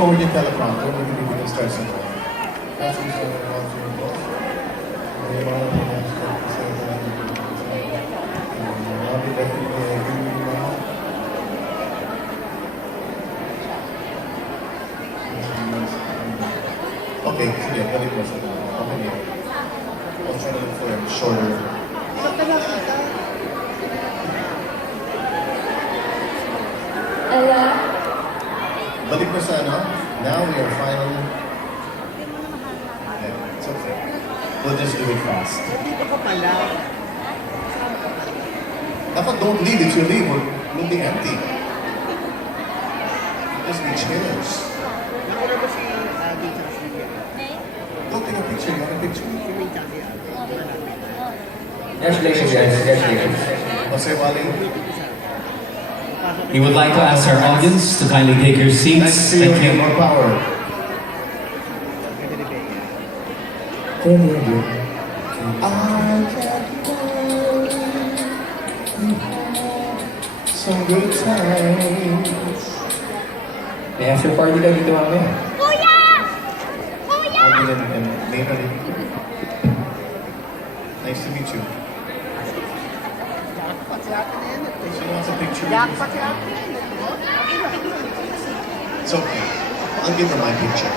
forward yung teleprompter, maybe we can start somewhere. That's what I'm Okay, sige, balik mo siya. Okay. I'll try to look for a shorter. Balik mo sa ano? Now we are finally... Okay, it's okay. We'll just do it fast. Dito ko pala. Dapat don't leave. If you leave, we'll be empty. Just be chairs. Nauna ba si Abby sa Silvia? Don't take a picture. You want a picture? Si May Abby. Congratulations, guys. Congratulations. Jose Wally. We would like to ask our audience to kindly take your Nice to seats. see you Thank again. you. More power. Some good times. May after party ka dito mamaya. Alvin and Maynard. Nice to meet you. She wants a picture. It's okay. I'll give her my picture.